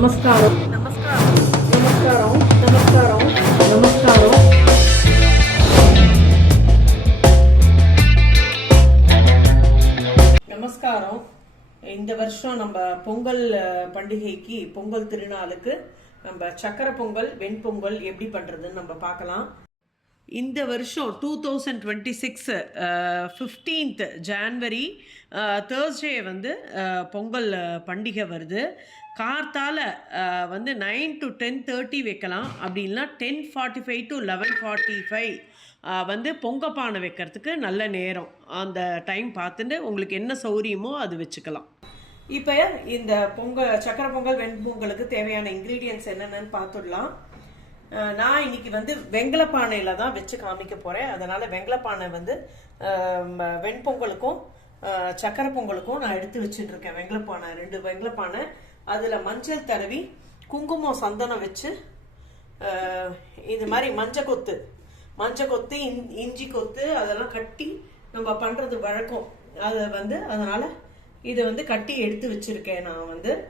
నమస్కారం నమస్కారం నమస్కారం నమస్కారం నమస్కారం நமஸ்காரம் இந்த வருஷம் நம்ம பொங்கல் அஹ், பண்டிகைக்கு பொங்கல் திருநாளுக்கு நம்ம சக்கரை பொங்கல் வெண்பொங்கல் எப்படி பண்ணுறதுன்னு நம்ம பார்க்கலாம் இந்த வருஷம் two thousand twenty six fifteenth January Thursday வந்து அஹ், பொங்கல் அஹ், பண்டிகை வருது கார்த்தால் வந்து நைன் டு டென் தேர்ட்டி வைக்கலாம். அப்படி இல்லைனா ten forty five to eleven forty five வந்து பொங்கப்பானை வைக்கிறதுக்கு நல்ல நேரம். அந்த டைம் பார்த்துட்டு உங்களுக்கு என்ன சௌரியமோ அது வச்சுக்கலாம். இப்போ இந்த பொங்கல் சக்கரை பொங்கல் வெண்பொங்கலுக்கு தேவையான இன்க்ரீடியன்ஸ் என்னென்னு பார்த்துடலாம். நான் இன்னைக்கு வந்து வெங்கல பானையில் தான் வச்சு காமிக்க போகிறேன் அதனால் வெங்கல பானை வந்து வெண்பொங்கலுக்கும் சக்கரை பொங்கலுக்கும் நான் எடுத்து வச்சுட்டு இருக்கேன். வெங்கல பானை ரெண்டு வெங்கல பானை அதில் மஞ்சள் தடவி குங்குமம் சந்தனம் வச்சு இது மாதிரி மஞ்சள் கொத்து. மஞ்சள் கொத்து இன்- இஞ்சி கொத்து அதெல்லாம் கட்டி நம்ம பண்ணுறது வழக்கம். அதை வந்து அதனால் இதை வந்து கட்டி எடுத்து வச்சிருக்கேன் நான் வந்து.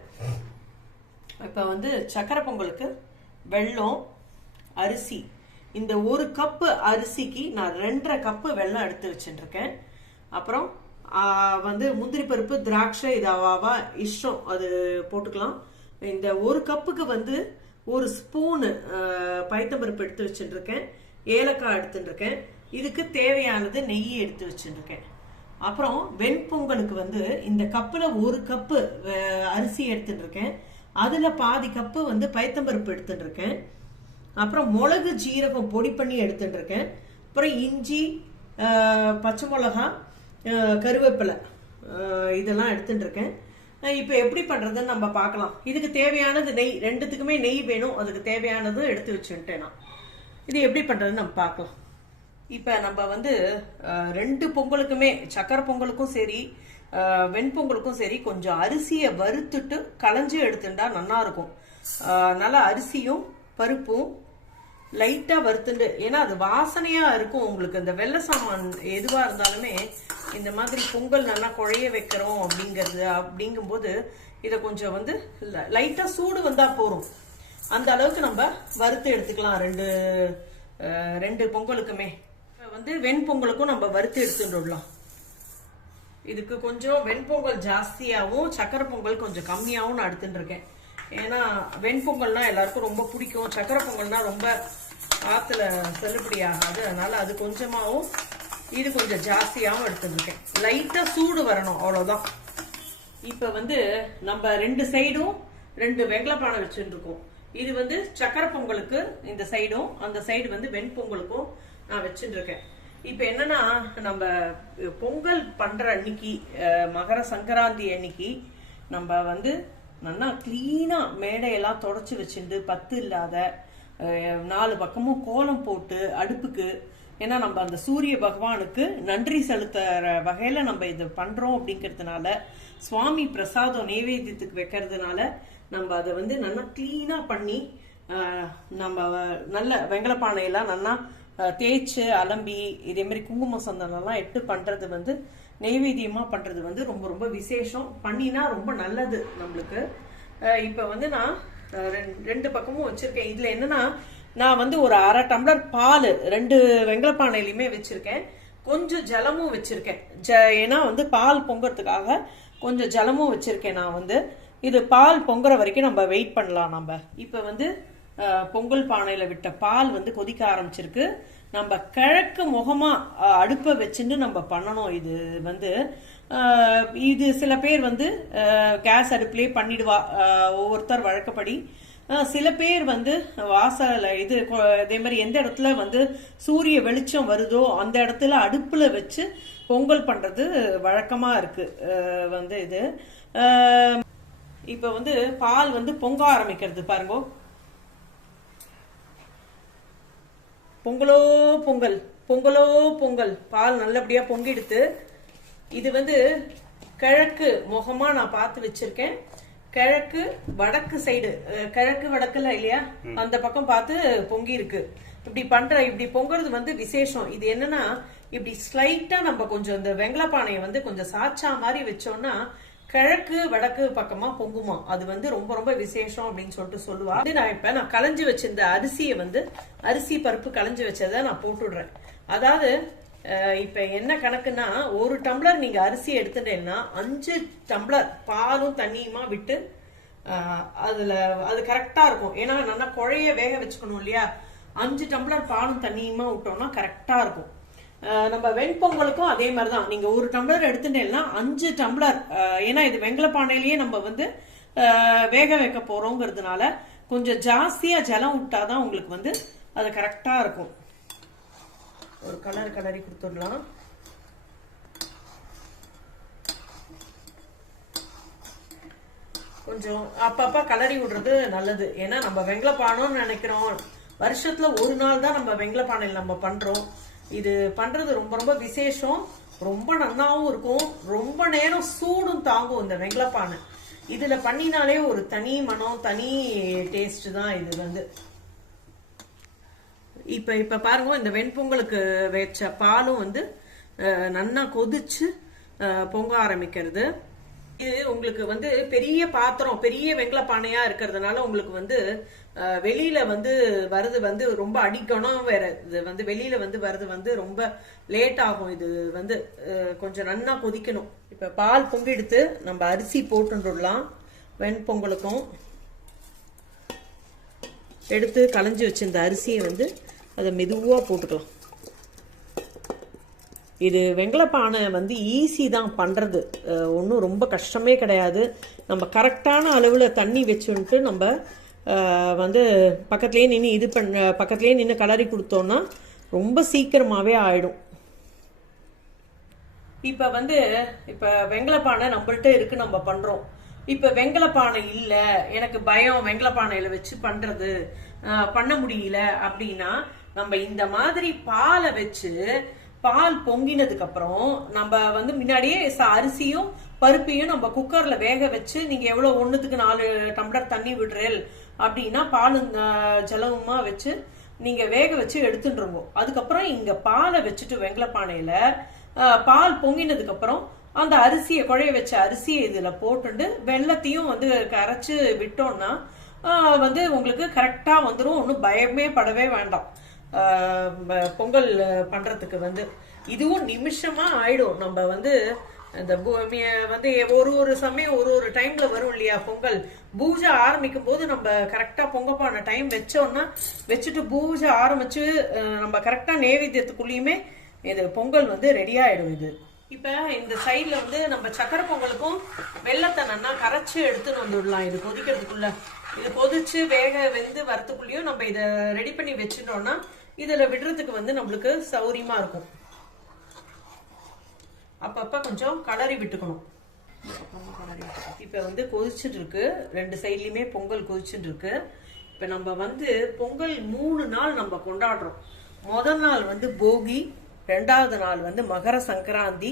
இப்போ வந்து சக்கரை பொங்கலுக்கு வெல்லம் அரிசி. இந்த ஒரு கப்பு அரிசிக்கு நான் ரெண்டரை கப்பு வெல்லம் எடுத்து வச்சுட்டுருக்கேன் அப்புறம் வந்து முந்திரி பருப்பு திராட்சை இதாவா இஷ்டம். அது போட்டுக்கலாம். இந்த ஒரு கப்புக்கு வந்து ஒரு ஸ்பூனு பைத்தம்பருப்பு எடுத்து வச்சுட்டுருக்கேன் ஏலக்காய் எடுத்துட்டுருக்கேன் இதுக்கு தேவையானது நெய் எடுத்து வச்சுட்டுருக்கேன் அப்புறம் வெண்பொங்கலுக்கு வந்து இந்த கப்பில் ஒரு கப்பு அரிசி எடுத்துட்டுருக்கேன் அதில் பாதி கப்பு வந்து பைத்தம்பருப்பு எடுத்துட்டுருக்கேன் அப்புறம் மிளகு ஜீரகம் பொடி பண்ணி எடுத்துட்டுருக்கேன் அப்புறம் இஞ்சி பச்சை மிளகா கருவேப்பிலை. இதெல்லாம் எடுத்துட்டுருக்கேன் இப்போ எப்படி பண்ணுறதுன்னு நம்ம பார்க்கலாம். இதுக்கு தேவையானது நெய் ரெண்டுத்துக்குமே நெய் வேணும். அதுக்கு தேவையானதும் எடுத்து வச்சுட்டேன் நான். இது எப்படி பண்ணுறதுன்னு நம்ம பார்க்கலாம். இப்போ நம்ம வந்து ரெண்டு பொங்கலுக்குமே சக்கரை பொங்கலுக்கும் சரி வெண்பொங்கலுக்கும் சரி கொஞ்சம் அரிசியை வறுத்துட்டு களைஞ்சு எடுத்துட்டா நல்லா இருக்கும். நல்லா அரிசியும் பருப்பும் லைட்டாக வறுத்துண்டு ஏன்னா அது வாசனையாக இருக்கும் உங்களுக்கு. இந்த வெள்ளை சாமான் எதுவாக இருந்தாலுமே இந்த மாதிரி பொங்கல் நல்லா குழைய வைக்கிறோம் அப்படிங்கிறது அப்படிங்கும்போது இதை கொஞ்சம் வந்து லைட்டாக சூடு வந்தால் போதும். அந்த அளவுக்கு நம்ம வறுத்து எடுத்துக்கலாம். ரெண்டு ரெண்டு பொங்கலுக்குமே. வந்து வெண்பொங்கலுக்கும் நம்ம வறுத்து எடுத்துட்டு இதுக்கு கொஞ்சம் வெண்பொங்கல் ஜாஸ்தியாகவும் சக்கரை பொங்கல் கொஞ்சம் கம்மியாகவும் நான் எடுத்துட்டுருக்கேன் ஏன்னா வெண்பொங்கல்னால் எல்லாருக்கும் ரொம்ப பிடிக்கும். சக்கரை பொங்கல்னால் ரொம்ப ஆற்றுல செல்லுபடி ஆகாது அதனால் அது கொஞ்சமாகவும் இது கொஞ்சம் ஜாஸ்தியாகவும் எடுத்துருக்கேன் இருக்கேன் லைட்டாக சூடு வரணும் அவ்வளோதான் இப்போ வந்து நம்ம ரெண்டு சைடும் ரெண்டு வெங்கலப்பானை வச்சுருக்கோம் இது வந்து சக்கரை பொங்கலுக்கு இந்த சைடும் அந்த சைடு வந்து வெண்பொங்கலுக்கும் நான் வச்சுருக்கேன் இப்போ என்னன்னா நம்ம பொங்கல் பண்ற அன்னைக்கு மகர சங்கராந்தி அன்னைக்கு நம்ம வந்து நல்லா க்ளீனாக மேடையெல்லாம் தொடச்சி வச்சுட்டு பத்து இல்லாத நாலு பக்கமும் கோலம் போட்டு அடுப்புக்கு ஏன்னா நம்ம அந்த சூரிய பகவானுக்கு நன்றி செலுத்துற வகையில நம்ம இது பண்றோம் அப்படிங்கிறதுனால சுவாமி பிரசாதம் நைவேத்தியத்துக்கு வைக்கிறதுனால நம்ம அதை வந்து நல்லா கிளீனா பண்ணி நம்ம நல்ல வெங்கல பானையெல்லாம் நல்லா தேய்ச்சி தேய்ச்சு அலம்பி இதே மாதிரி குங்கும சந்தனம்லாம் எட்டு பண்றது வந்து நெய்வேத்தியமா பண்றது வந்து ரொம்ப ரொம்ப விசேஷம். பண்ணினா ரொம்ப நல்லது நம்மளுக்கு. இப்போ வந்து நான் ரெண்- ரெண்டு பக்கமும் வச்சிருக்கேன். இதுல என்னன்னா நான் வந்து ஒரு அரை டம்ளர் பால் ரெண்டு வெங்கல பானையிலையுமே வச்சிருக்கேன். கொஞ்சம் ஜலமும் வச்சிருக்கேன். ஜ ஏன்னா வந்து பால் பொங்கறதுக்காக கொஞ்சம் ஜலமும் வச்சிருக்கேன் நான் வந்து. இது பால் பொங்குற வரைக்கும் நம்ம வெயிட் பண்ணலாம் நம்ம. இப்போ வந்து பொங்கல் பானையில விட்ட பால் வந்து கொதிக்க ஆரம்பிச்சிருக்கு. நம்ம கிழக்கு முகமா அஹ், அடுப்பை வச்சுட்டு நம்ம பண்ணணும் இது வந்து. இது சில பேர் வந்து கேஸ் அடுப்புலேயே பண்ணிடுவா அஹ், ஒவ்வொருத்தர் வழக்கப்படி. சில பேர் வந்து வாசல்ல இது கொ- இதே மாதிரி எந்த இடத்துல வந்து சூரிய வெளிச்சம் வருதோ அந்த இடத்துல அடுப்புல வச்சு பொங்கல் பண்றது வழக்கமா இருக்கு வந்து இது. இப்போ வந்து பால் வந்து பொங்க ஆரம்பிக்கிறது பாருங்க. பொங்கலோ பொங்கல் பொங்கலோ பொங்கல். பால் நல்லபடியா பொங்கிடுத்து. இது வந்து கிழக்கு முகமா நான் பார்த்து வச்சிருக்கேன். கிழக்கு வடக்கு சைடு கிழக்கு வடக்குல இல்லையா? அந்த பக்கம் பார்த்து பொங்கி இருக்கு. இப்படி பண்ற இப்படி பொங்குறது வந்து விசேஷம். இது என்னன்னா இப்படி ஸ்லைட்டா நம்ம கொஞ்சம் இந்த வெங்கல பானையை வந்து கொஞ்சம் சாச்சா மாதிரி வச்சோம்னா கிழக்கு வடக்கு பக்கமா பொங்குமா? அது வந்து ரொம்ப ரொம்ப விசேஷம் அப்படின்னு சொல்லிட்டு சொல்லுவா. அது நான் இப்ப நான் களைஞ்சு வச்சிருந்த அரிசியை வந்து அரிசி பருப்பு களைஞ்சு வச்சதை நான் போட்டுடுறேன். அதாவது இப்ப என்ன கணக்குன்னா ஒரு டம்ளர் நீங்க அரிசி எடுத்துட்டேன்னா அஞ்சு டம்ளர் பாலும் தண்ணியுமா விட்டு அதில் அதுல அது கரெக்டா இருக்கும். ஏன்னா நல்லா குழைய வேக வச்சுக்கணும் இல்லையா? அஞ்சு டம்ளர் பாலும் தண்ணியுமா விட்டோம்னா கரெக்டா இருக்கும். நம்ம வெண்பொங்கலுக்கும் அதே மாதிரி தான் நீங்க ஒரு டம்ளர் எடுத்துட்டேன்னா அஞ்சு டம்ளர் ஏன்னா இது வெங்கல பானையிலேயே நம்ம வந்து வேக வைக்க போறோங்கிறதுனால கொஞ்சம் ஜாஸ்தியா ஜலம் விட்டாதான் உங்களுக்கு வந்து அது கரெக்டா இருக்கும். ஒரு கலர் கலரி கொடுத்துடலாம். கொஞ்சம் அப்பப்போ கலரி விடுறது நல்லது. ஏன்னா நம்ம வெங்கல பானம்னு நினைக்கிறோம். வருஷத்துல ஒரு நாள் தான் நம்ம வெங்கல பானையில் நம்ம பண்றோம். இது பண்றது ரொம்ப ரொம்ப விசேஷம். ரொம்ப நன்னாவும் இருக்கும். ரொம்ப நேரம் சூடும் தாங்கும் இந்த வெங்கல பானை பண்ணினாலே ஒரு தனி மனம் தனி டேஸ்ட் தான் இது வந்து. இப்ப இப்ப பாருங்க இந்த வெண்பொங்கலுக்கு வச்ச பாலும் வந்து அஹ், நன்னா கொதிச்சு பொங்க ஆரம்பிக்கிறது. இது உங்களுக்கு வந்து பெரிய பாத்திரம் பெரிய வெங்கல பானையா இருக்கிறதுனால உங்களுக்கு வந்து வெளியில வந்து வருது வந்து ரொம்ப அடிக்கணும் வேற. இது வந்து வெளியில வந்து வருது வந்து ரொம்ப லேட் ஆகும். இது வந்து கொஞ்சம் நன்னா கொதிக்கணும். இப்ப பால் பொங்கி எடுத்து நம்ம அரிசி போட்டுடலாம் வெண்பொங்கலுக்கும் எடுத்து களைஞ்சி வச்சிருந்த அரிசியை வந்து அதை மெதுவாக போட்டுக்கலாம். இது வெங்கலப்பானை வந்து ஈஸி தான் பண்ணுறது ஒன்றும் ரொம்ப கஷ்டமே கிடையாது. நம்ம கரெக்டான அளவில் தண்ணி வச்சுன்ட்டு நம்ம வந்து பக்கத்துலேயே நின்று இது பண்ண பக்கத்துலேயே நின்று கலரி கொடுத்தோன்னா ரொம்ப சீக்கிரமாகவே ஆகிடும் இப்போ வந்து இப்போ வெங்கலப்பானை நம்மள்கிட்ட நம்மள்ட்ட இருக்கு நம்ம பண்ணுறோம் இப்போ வெங்கலப்பானை இல்லை எனக்கு பயம் வெங்கலப்பானையில் வச்சு பண்ணுறது பண்ண முடியல அப்படின்னா நம்ம இந்த மாதிரி பாலை வச்சு பால் பொங்கினதுக்கு அப்புறம் நம்ம வந்து முன்னாடியே ச- அரிசியும் பருப்பையும் நம்ம குக்கர்ல வேக வச்சு நீங்க எவ்வளவு ஒண்ணுத்துக்கு நாலு டம்ளர் தண்ணி விடுறேல் அப்படின்னா பால் ஜலவுமா வச்சு நீங்க வேக வச்சு எடுத்துட்டுருங்க. அதுக்கப்புறம் இங்க பாலை வச்சுட்டு வெங்கல பானையில பால் பொங்கினதுக்கு அப்புறம் அந்த அரிசியை குழைய வச்ச அரிசியை இதுல போட்டுட்டு வெள்ளத்தையும் வந்து கரைச்சு விட்டோம்னா வந்து உங்களுக்கு கரெக்டா வந்துடும் ஒன்றும் பயமே படவே வேண்டாம். பொங்கல் பண்ணுறதுக்கு பண்றதுக்கு வந்து இதுவும் நிமிஷமா ஆயிடும். நம்ம வந்து இந்த பூமியை வந்து ஒரு ஒரு சமயம் ஒரு ஒரு டைம்ல வரும் இல்லையா பொங்கல்? பூஜை ஆரம்பிக்கும் போது நம்ம கரெக்டா பொங்கப்பான டைம் வச்சோம்னா வச்சுட்டு பூஜை ஆரம்பிச்சு நம்ம கரெக்டா நேவேத்தியத்துக்குள்ளேயுமே இது பொங்கல் வந்து ரெடி ஆயிடும் இது. இப்ப இந்த சைட்ல வந்து நம்ம சக்கரை பொங்கலுக்கும் வெள்ளத்தை நல்லா கரைச்சு எடுத்துன்னு வந்துடலாம். இது கொதிக்கிறதுக்குள்ள. இது கொதிச்சு வேக வெந்து வரத்துக்குள்ளேயும் நம்ம இதை ரெடி பண்ணி வச்சுட்டோம்னா இதில் விடுறதுக்கு வந்து நம்மளுக்கு சௌரியமாக இருக்கும். அப்பப்போ கொஞ்சம் கலரி விட்டுக்கணும். இப்போ வந்து கொதிச்சுட்டு இருக்கு ரெண்டு சைட்லையுமே பொங்கல் கொதிச்சுட்டு இருக்கு இப்போ நம்ம வந்து பொங்கல் மூணு நாள் நம்ம கொண்டாடுறோம். முதல் நாள் வந்து போகி ரெண்டாவது நாள் வந்து மகர சங்கராந்தி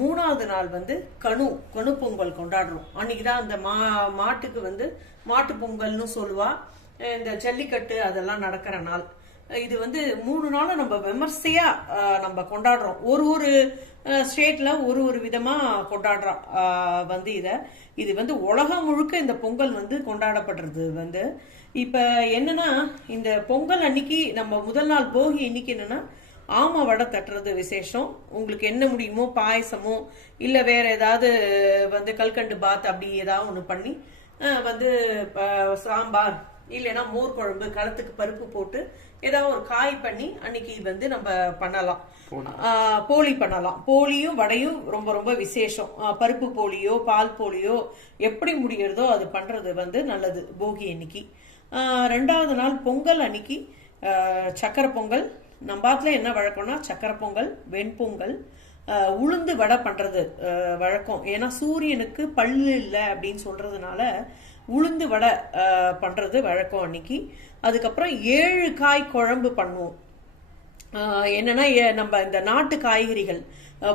மூணாவது நாள் வந்து கணு கணு பொங்கல் கொண்டாடுறோம். அன்னைக்கு தான் அந்த மா மாட்டுக்கு வந்து மாட்டு பொங்கல்னு சொல்லுவா. இந்த ஜல்லிக்கட்டு அதெல்லாம் நடக்கிற நாள். இது வந்து மூணு நாளும் நம்ம விமர்சையா நம்ம கொண்டாடுறோம். ஒரு ஒரு ஸ்டேட்ல ஒரு ஒரு விதமா கொண்டாடுறோம் வந்து இதை. இது வந்து உலகம் முழுக்க இந்த பொங்கல் வந்து கொண்டாடப்படுறது வந்து. இப்ப என்னன்னா இந்த பொங்கல் அன்னைக்கு நம்ம முதல் நாள் போகி இன்னைக்கு என்னன்னா ஆமை வடை தட்டுறது விசேஷம். உங்களுக்கு என்ன முடியுமோ பாயசமோ இல்ல வேற ஏதாவது வந்து கல்கண்டு பாத் அப்படி ஏதாவது ஒண்ணு பண்ணி வந்து சாம்பார் இல்லைன்னா மோர் குழம்பு களத்துக்கு பருப்பு போட்டு ஏதாவது ஒரு காய் பண்ணி அன்னைக்கு வந்து நம்ம பண்ணலாம். போளி பண்ணலாம். போலியும் வடையும் ரொம்ப ரொம்ப விசேஷம். பருப்பு போலியோ பால் போலியோ எப்படி முடியறதோ அது பண்றது வந்து நல்லது போகி அன்னைக்கு. ரெண்டாவது நாள் பொங்கல் அன்னைக்கு சக்கரை பொங்கல். நம்ம பாத்துல என்ன வழக்கம்னா சக்கரை பொங்கல் வெண்பொங்கல் உளுந்து வடை பண்றது ஆஹ் வழக்கம். ஏன்னா சூரியனுக்கு பல்லு இல்லை அப்படின்னு சொல்றதுனால உளுந்து வடை பண்ணுறது வழக்கம் அன்னைக்கு. அதுக்கப்புறம் ஏழு காய் குழம்பு பண்ணுவோம். என்னென்னா என்னன்னா ஏ- நம்ம இந்த நாட்டு காய்கறிகள்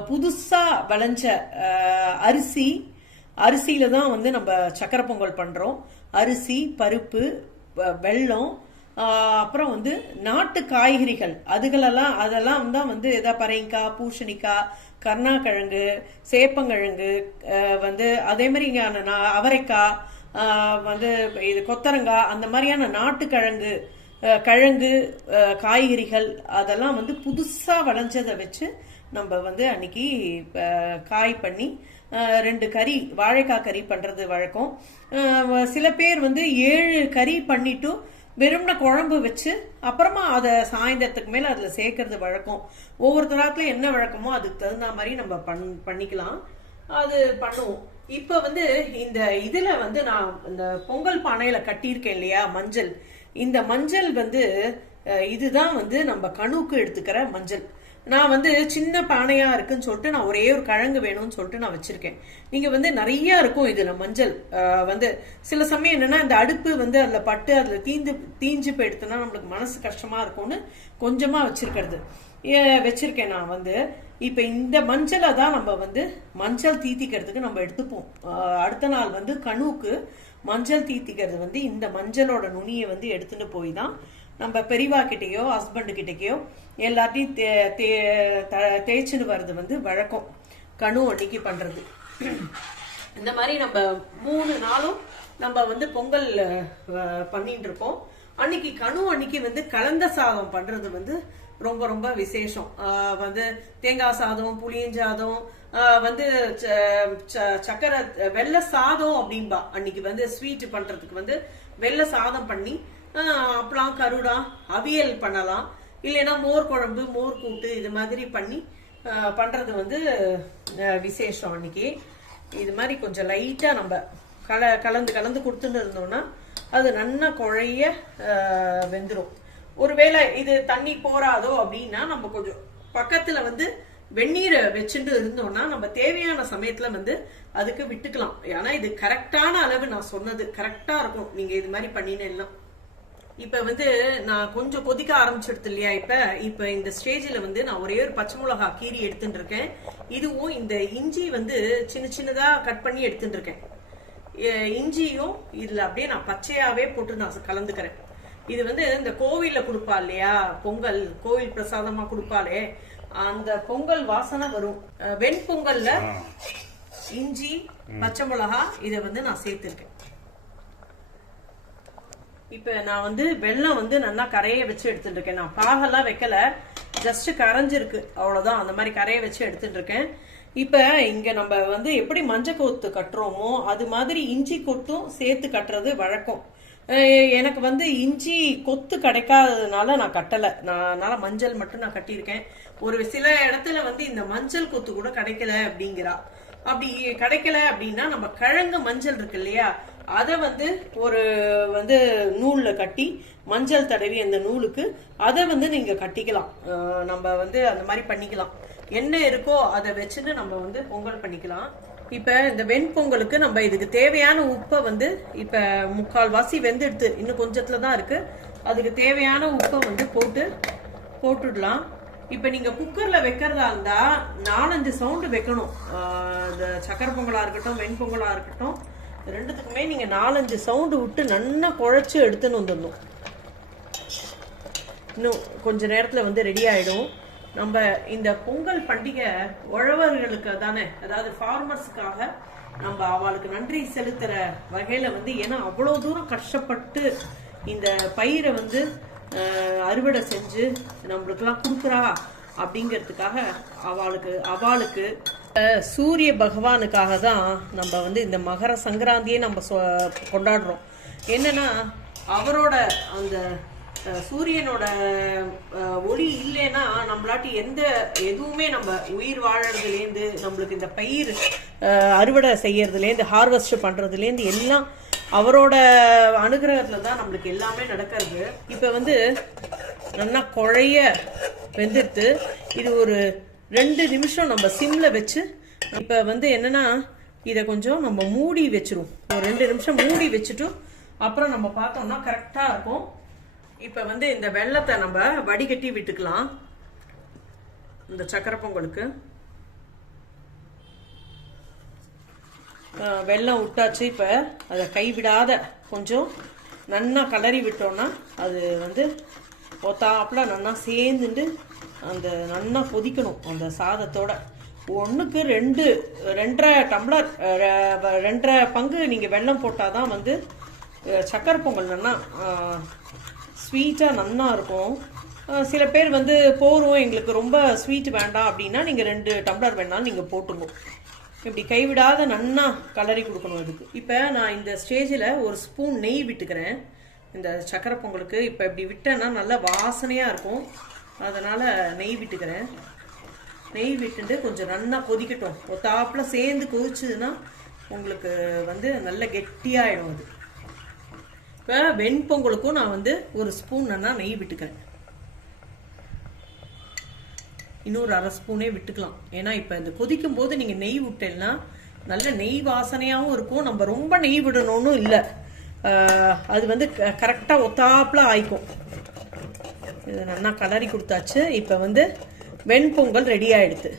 புதுசாக விளைஞ்ச அரிசி அரிசியில் தான் வந்து நம்ம சக்கரை பொங்கல் பண்ணுறோம் அரிசி பருப்பு வெள்ளம் வெல்லம் அப்புறம் வந்து நாட்டு காய்கறிகள். அதுகளெல்லாம் அதெல்லாம் தான் வந்து எதா பறையங்காய் பூசணிக்காய் கருணாக்கிழங்கு சேப்பங்கிழங்கு வந்து அதே மாதிரி நா- அவரைக்காய் வந்து இது கொத்தரங்காய் அந்த மாதிரியான நாட்டுக்கிழங்கு கிழங்கு காய்கறிகள் அதெல்லாம் வந்து புதுசாக விளைஞ்சதை வச்சு நம்ம வந்து அன்னைக்கு காய் பண்ணி ரெண்டு கறி வாழைக்காய் கறி பண்ணுறது வழக்கம். சில பேர் வந்து ஏழு கறி பண்ணிட்டு வெறும்ன குழம்பு வச்சு அப்புறமா அதை சாயந்தரத்துக்கு மேல அதில் சேர்க்கறது வழக்கம். ஒவ்வொரு என்ன வழக்கமோ அதுக்கு தகுந்த மாதிரி நம்ம பண் பண்ணிக்கலாம். அது பண்ணுவோம். இப்போ வந்து இந்த இதில் வந்து நான் இந்த பொங்கல் பானையில் கட்டியிருக்கேன் இல்லையா மஞ்சள். இந்த மஞ்சள் வந்து இதுதான் வந்து நம்ம கணுக்கு எடுத்துக்கிற மஞ்சள். நான் வந்து சின்ன பானையாக இருக்குன்னு சொல்லிட்டு நான் ஒரே ஒரு கிழங்கு வேணும்னு சொல்லிட்டு நான் வச்சுருக்கேன். நீங்கள் வந்து நிறையா இருக்கும் இதில் மஞ்சள். வந்து சில சமயம் என்னென்னா இந்த அடுப்பு வந்து அதில் பட்டு அதில் தீந்து தீஞ்சு போயிடுத்துனா நம்மளுக்கு மனசு கஷ்டமாக இருக்கும்னு கொஞ்சமாக வச்சுருக்கிறது. வச்சிருக்கேன் நான் வந்து. இப்ப இந்த மஞ்சளை தான் நம்ம வந்து மஞ்சள் தீத்திக்கிறதுக்கு நம்ம எடுத்துப்போம். அடுத்த நாள் வந்து கணுவுக்கு மஞ்சள் தீத்திக்கிறது வந்து இந்த மஞ்சளோட நுனியை வந்து எடுத்துட்டு போய் தான் நம்ம பெரியவா கிட்டேயோ ஹஸ்பண்டு கிட்டேயோ எல்லாத்தையும் தே தே- த- தேய்ச்சின்னு வர்றது வந்து வழக்கம். கணு அன்னைக்கு பண்றது. இந்த மாதிரி நம்ம மூணு நாளும் நம்ம வந்து பொங்கல் பண்ணிட்டு இருக்கோம். அன்னைக்கு கணு அன்னைக்கு வந்து கலந்த சாதம் பண்றது வந்து ரொம்ப ரொம்ப விசேஷம். வந்து தேங்காய் சாதம் புளியஞ்சாதம் வந்து ச- ச- சக்கரை வெள்ளை சாதம் அப்படின்பா அன்னைக்கு வந்து ஸ்வீட் பண்றதுக்கு வந்து வெள்ளை சாதம் பண்ணி அப்பளம் கருடா அவியல் பண்ணலாம். இல்லைன்னா மோர் குழம்பு மோர் கூட்டு இது மாதிரி பண்ணி பண்ணுறது பண்றது வந்து விசேஷம் அன்னைக்கு. இது மாதிரி கொஞ்சம் லைட்டா நம்ம கல கலந்து கலந்து கொடுத்துட்டு இருந்தோம்னா அது நல்லா குழைய வெந்துடும் ஒருவேளை இது தண்ணி போராதோ அப்படின்னா நம்ம கொஞ்சம் பக்கத்துல வந்து வெந்நீரை வச்சுட்டு இருந்தோம்னா நம்ம தேவையான சமயத்துல வந்து அதுக்கு விட்டுக்கலாம். ஏன்னா இது கரெக்டான அளவு நான் சொன்னது. கரெக்டா இருக்கும். நீங்க இது மாதிரி பண்ணினேன்னா இப்ப வந்து நான் கொஞ்சம் கொதிக்க ஆரம்பிச்சிடுது இல்லையா? இப்ப இப்ப இந்த ஸ்டேஜ்ல வந்து நான் ஒரே ஒரு பச்சை மிளகா கீரி எடுத்துட்டு இருக்கேன். இதுவும் இந்த இஞ்சி வந்து சின்ன சின்னதா கட் பண்ணி எடுத்துட்டு இருக்கேன். இஞ்சியும் இதுல அப்படியே நான் பச்சையாவே போட்டு நான் கலந்துக்கிறேன். இது வந்து இந்த கோவில்ல கொடுப்பா இல்லையா பொங்கல் கோவில் பிரசாதமா கொடுப்பாளே. அந்த பொங்கல் வாசனை வரும். வெண்பொங்கல்ல இஞ்சி பச்சை மிளகா இதை வந்து நான் சேர்த்திருக்கேன். இப்ப நான் வந்து வெல்லம் வந்து நல்லா கரைய வச்சு எடுத்துட்டு இருக்கேன் நான் பாகெல்லாம் வைக்கல. ஜஸ்ட் கரைஞ்சிருக்கு. அவ்வளவுதான். அந்த மாதிரி கரைய வச்சு எடுத்துட்டு இருக்கேன் இப்ப இங்க நம்ம வந்து எப்படி மஞ்சள் கொத்து கட்டுறோமோ அது மாதிரி இஞ்சி கொத்தும் சேர்த்து கட்டுறது வழக்கம். எனக்கு வந்து இஞ்சி கொத்து கிடைக்காததுனால நான் கட்டலை. நான் அதனால் மஞ்சள் மட்டும் நான் கட்டியிருக்கேன். ஒரு சில இடத்துல வந்து இந்த மஞ்சள் கொத்து கூட கிடைக்கல அப்படிங்கிறா. அப்படி கிடைக்கல அப்படின்னா நம்ம கிழங்கு மஞ்சள் இருக்கு இல்லையா? அதை வந்து ஒரு வந்து நூலில் கட்டி மஞ்சள் தடவி அந்த நூலுக்கு அதை வந்து நீங்கள் கட்டிக்கலாம். நம்ம வந்து அந்த மாதிரி பண்ணிக்கலாம். என்ன இருக்கோ அதை வச்சுட்டு நம்ம வந்து பொங்கல் பண்ணிக்கலாம். இப்போ இந்த வெண்பொங்கலுக்கு நம்ம இதுக்கு தேவையான உப்பை வந்து இப்போ முக்கால் வாசி வெந்தெடுத்து இன்னும் கொஞ்சத்தில் தான் இருக்குது அதுக்கு தேவையான உப்பை வந்து போட்டு போட்டுடலாம். இப்போ நீங்கள் குக்கரில் வைக்கிறதா இருந்தால் நாலஞ்சு சவுண்டு வைக்கணும். இந்த சக்கரை பொங்கலாக இருக்கட்டும் வெண்பொங்கலாக இருக்கட்டும் ரெண்டுத்துக்குமே நீங்கள் நாலஞ்சு சவுண்டு விட்டு நல்லா குழைச்சு எடுத்துன்னு வந்துடணும். இன்னும் கொஞ்ச நேரத்தில் வந்து ரெடி ஆகிடும் நம்ம இந்த பொங்கல் பண்டிகை உழவர்களுக்கு தானே அதாவது ஃபார்மர்ஸுக்காக நம்ம அவளுக்கு நன்றி செலுத்துற வகையில வந்து ஏன்னா அவ்வளோ தூரம் கஷ்டப்பட்டு இந்த பயிரை வந்து அறுவடை செஞ்சு நம்மளுக்கெல்லாம் கொடுக்குறா அப்படிங்கிறதுக்காக அவளுக்கு அவளுக்கு சூரிய பகவானுக்காக தான் நம்ம வந்து இந்த மகர சங்கராந்தியை நம்ம சொ- கொண்டாடுறோம். என்னன்னா அவரோட அந்த சூரியனோட ஒளி இல்லைன்னா நம்மளாட்டி எந்த எதுவுமே நம்ம உயிர் வாழறதுலேருந்து நம்மளுக்கு இந்த பயிர் அறுவடை செய்யறதுலேருந்து ஹார்வெஸ்ட் பண்ணுறதுலேருந்து எல்லாம் அவரோட அனுகிரகத்தில் தான் நம்மளுக்கு எல்லாமே நடக்கிறது. இப்போ வந்து நல்லா குழைய வெந்துட்டு இது ஒரு ரெண்டு நிமிஷம் நம்ம சிம்மில் வச்சு இப்போ வந்து என்னன்னா இதை கொஞ்சம் நம்ம மூடி வச்சிரும் ஒரு ரெண்டு நிமிஷம் மூடி வச்சுட்டு அப்புறம் நம்ம பார்த்தோம்னா கரெக்டாக இருக்கும். இப்போ வந்து இந்த வெள்ளத்தை நம்ம வடிகட்டி விட்டுக்கலாம். இந்த சக்கரை பொங்கலுக்கு. வெள்ளம் வெல்லம் விட்டாச்சு இப்போ. அதை கைவிடாத கொஞ்சம் நன்னா கலரி விட்டோன்னா அது வந்து ஒத்தாப்பில் நன்னா சேர்ந்துட்டு அந்த நன்னா கொதிக்கணும் அந்த சாதத்தோட. ஒன்றுக்கு ரெண்டு ரெண்டரை டம்ளர் ரெண்டரை பங்கு நீங்கள் வெல்லம் போட்டால் தான் வந்து சக்கரை பொங்கல் நன்னா ஸ்வீட்டாக நல்லா இருக்கும். சில பேர் வந்து போரும் எங்களுக்கு ரொம்ப ஸ்வீட் வேண்டாம் அப்படின்னா நீங்கள் ரெண்டு டம்ளர் வேணாலும் நீங்கள் போட்டுங்க இப்படி கைவிடாத நன்னா கலரி கொடுக்கணும் அதுக்கு. இப்போ நான் இந்த ஸ்டேஜில் ஒரு ஸ்பூன் நெய் விட்டுக்கிறேன். இந்த சக்கரை பொங்கலுக்கு இப்போ இப்படி விட்டேன்னா நல்லா வாசனையாக இருக்கும். அதனால் நெய் விட்டுக்கிறேன். நெய் விட்டுட்டு கொஞ்சம் நன்னா கொதிக்கட்டும். ஒத்தாப்புல சேர்ந்து கொதிச்சதுன்னா உங்களுக்கு வந்து நல்ல கெட்டியாயிடும் அது. இப்போ வெண்பொங்கலுக்கும் நான் வந்து ஒரு ஸ்பூன் நான் நெய் விட்டுக்கிறேன். இன்னொரு அரை ஸ்பூனே விட்டுக்கலாம். ஏன்னா இப்போ இந்த கொதிக்கும் போது நீங்கள் நெய் விட்டேன்னா நல்ல நெய் வாசனையாகவும் இருக்கும். நம்ம ரொம்ப நெய் விடணும்னு இல்லை. அது வந்து கரெக்டாக ஒத்தாப்பில் ஆயிக்கும். இதை நல்லா கலரி கொடுத்தாச்சு. இப்போ வந்து வெண்பொங்கல் ரெடி ஆகிடுது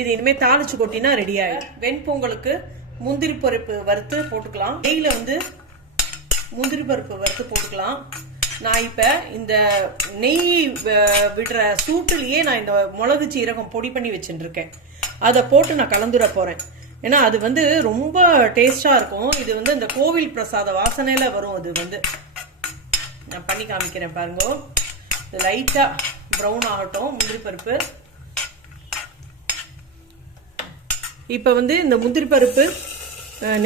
இது இனிமேல் தாளிச்சு கொட்டினா ரெடி ஆகிடும் வெண்பொங்கலுக்கு முந்திரி பருப்பு வறுத்து போட்டுக்கலாம். நெய்யில் வந்து முந்திரி பருப்பு வறுத்து போட்டுக்கலாம். நான் இப்போ இந்த நெய் விடுற சூட்டுலேயே நான் இந்த மிளகு சீரகம் பொடி பண்ணி வச்சுட்டுருக்கேன் அதை போட்டு நான் கலந்துட போகிறேன் ஏன்னா அது வந்து ரொம்ப டேஸ்டாக இருக்கும். இது வந்து இந்த கோவில் பிரசாத வாசனையில் வரும் அது வந்து. நான் பண்ணி காமிக்கிறேன் பாருங்க. இது லைட்டாக ப்ரௌன் ஆகட்டும் முந்திரி பருப்பு. இப்போ வந்து இந்த முந்திரி பருப்பு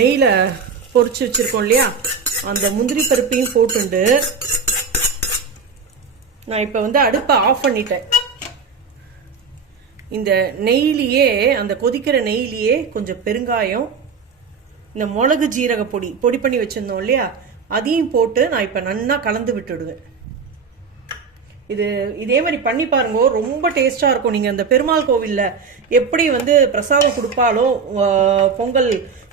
நெய்யில் பொறிச்சு வச்சுருக்கோம் இல்லையா? அந்த முந்திரி பருப்பையும் போட்டுண்டு. நான் இப்போ வந்து அடுப்பை ஆஃப் பண்ணிட்டேன். இந்த நெய்லியே அந்த கொதிக்கிற நெய்லியே கொஞ்சம் பெருங்காயம் இந்த மிளகு ஜீரக பொடி பொடி பண்ணி வச்சுருந்தோம் இல்லையா? அதையும் போட்டு நான் இப்போ நன்னா கலந்து விட்டுடுவேன். இது இதே மாதிரி பண்ணி பாருங்க. ரொம்ப டேஸ்ட்டாக இருக்கும். நீங்கள் அந்த பெருமாள் கோவிலில் எப்படி வந்து பிரசாதம் கொடுப்பாலோ பொங்கல்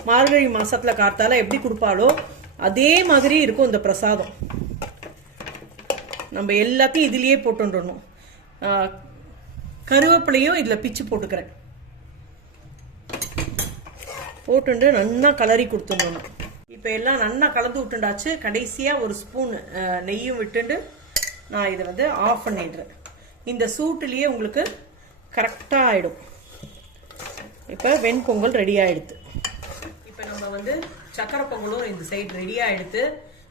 மார்கழி மாதத்தில் காத்தால எப்படி கொடுப்பாலோ அதே மாதிரி இருக்கும் இந்த பிரசாதம். நம்ம எல்லாத்தையும் இதுலேயே போட்டுடணும். கருவேப்பிலையும் இதில் பிச்சு போட்டுக்கிறேன். போட்டுண்டு நல்லா கலரி கொடுத்துடணும். இப்போ எல்லாம் நல்லா கலந்து விட்டுண்டாச்சு. கடைசியாக ஒரு ஸ்பூன் நெய்யும் விட்டுண்டு நான் இதை வந்து ஆஃப் பண்ணிடுறேன். இந்த சூட்டுலேயே உங்களுக்கு கரெக்டாக ஆகிடும் இப்போ வெண்பொங்கல் ரெடி ஆகிடுது இப்போ நம்ம வந்து சக்கரை பொங்கலும் இந்த சைடு ரெடியாக எடுத்து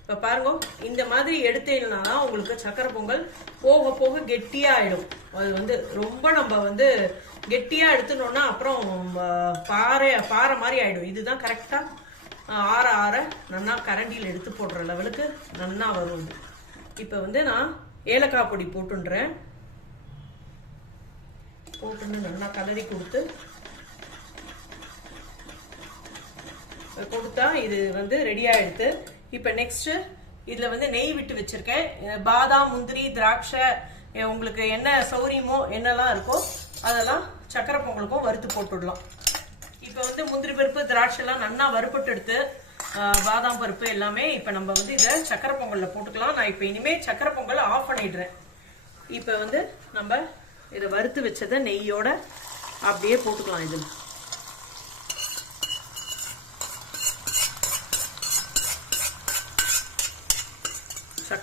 இப்போ பாருங்க இந்த மாதிரி எடுத்தீங்கன்னா தான் உங்களுக்கு சக்கரை பொங்கல் போக போக கெட்டியாக ஆகிடும் அது வந்து ரொம்ப நம்ம வந்து கெட்டியா எடுத்துனோம்னா அப்புறம் பாறை பாறை மாதிரி ஆகிடும் இதுதான் கரெக்டாக ஆற ஆற நன்னா கரண்டியில் எடுத்து போடுற லெவலுக்கு நல்லா வரும் இப்போ வந்து நான் ஏலக்காய் பொடி போட்டுன்றேன். போட்டுன்னு நல்லா கலரி கொடுத்து கொடுத்தா இது வந்து ரெடி ஆயிடுது. இப்போ நெக்ஸ்ட் இதுல வந்து நெய் விட்டு வச்சிருக்கேன். பாதாம் முந்திரி திராட்சை உங்களுக்கு என்ன சௌரியமோ என்னெல்லாம் இருக்கோ அதெல்லாம் சக்கரை பொங்கலுக்கும் வறுத்து போட்டுடலாம். இப்போ வந்து முந்திரி பருப்பு திராட்சை எல்லாம் நல்லா வறுப்பட்டு எடுத்து பாதாம் பருப்பு எல்லாமே இப்போ நம்ம வந்து இதை சக்கரை பொங்கல்ல போட்டுக்கலாம். நான் இப்போ இனிமே சக்கரை பொங்கல் ஆஃப் பண்ணிடுறேன். இப்போ வந்து நம்ம இதை வறுத்து வச்சதை நெய்யோட அப்படியே போட்டுக்கலாம் இதில்.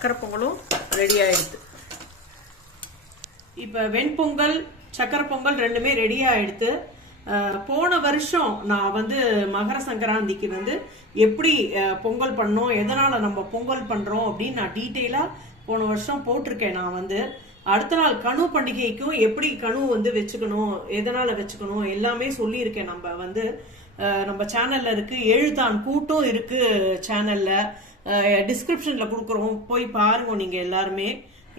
சக்கரை பொங்கலும் ரெடி ஆயிடுது. இப்போ வெண்பொங்கல் சக்கரை பொங்கல் ரெண்டுமே ரெடி ஆயிடுது. போன வருஷம் நான் வந்து மகர சங்கராந்திக்கு வந்து எப்படி அஹ், பொங்கல் பண்ணோம் எதனால நம்ம பொங்கல் பண்றோம் அப்படின்னு நான் டீட்டெயிலா போன வருஷம் போட்டிருக்கேன் நான் வந்து. அடுத்த நாள் கணு பண்டிகைக்கும் எப்படி கணு வந்து வச்சுக்கணும் எதனால வச்சுக்கணும் எல்லாமே சொல்லியிருக்கேன் நம்ம வந்து. நம்ம சேனல்ல இருக்கு. எழுதான் கூட்டம் இருக்கு சேனல்ல டிஸ்கிரிப்ஷன்ல கொடுக்குறோம். போய் பாருங்க நீங்க எல்லாருமே.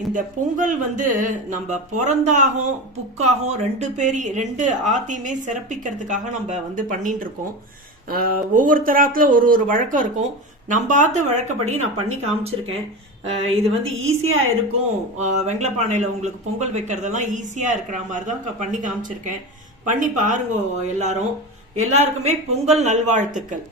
இந்த பொங்கல் வந்து நம்ம பிறந்தாகும் புக்காகும் ரெண்டு பேரி ரெண்டு ஆத்தையுமே சிறப்பிக்கிறதுக்காக நம்ம வந்து பண்ணிட்டு இருக்கோம். ஒவ்வொருத்தராத்துல ஒரு ஒரு வழக்கம் இருக்கும். நம்ம ஆத்த வழக்கப்படி நான் பண்ணி காமிச்சிருக்கேன். இது வந்து ஈஸியா இருக்கும். வெங்கலப்பானையில் உங்களுக்கு பொங்கல் வைக்கிறதெல்லாம் ஈஸியா இருக்கிற மாதிரி தான் பண்ணி காமிச்சிருக்கேன். பண்ணி பாருங்க எல்லாரும். எல்லாருக்குமே பொங்கல் நல்வாழ்த்துக்கள்.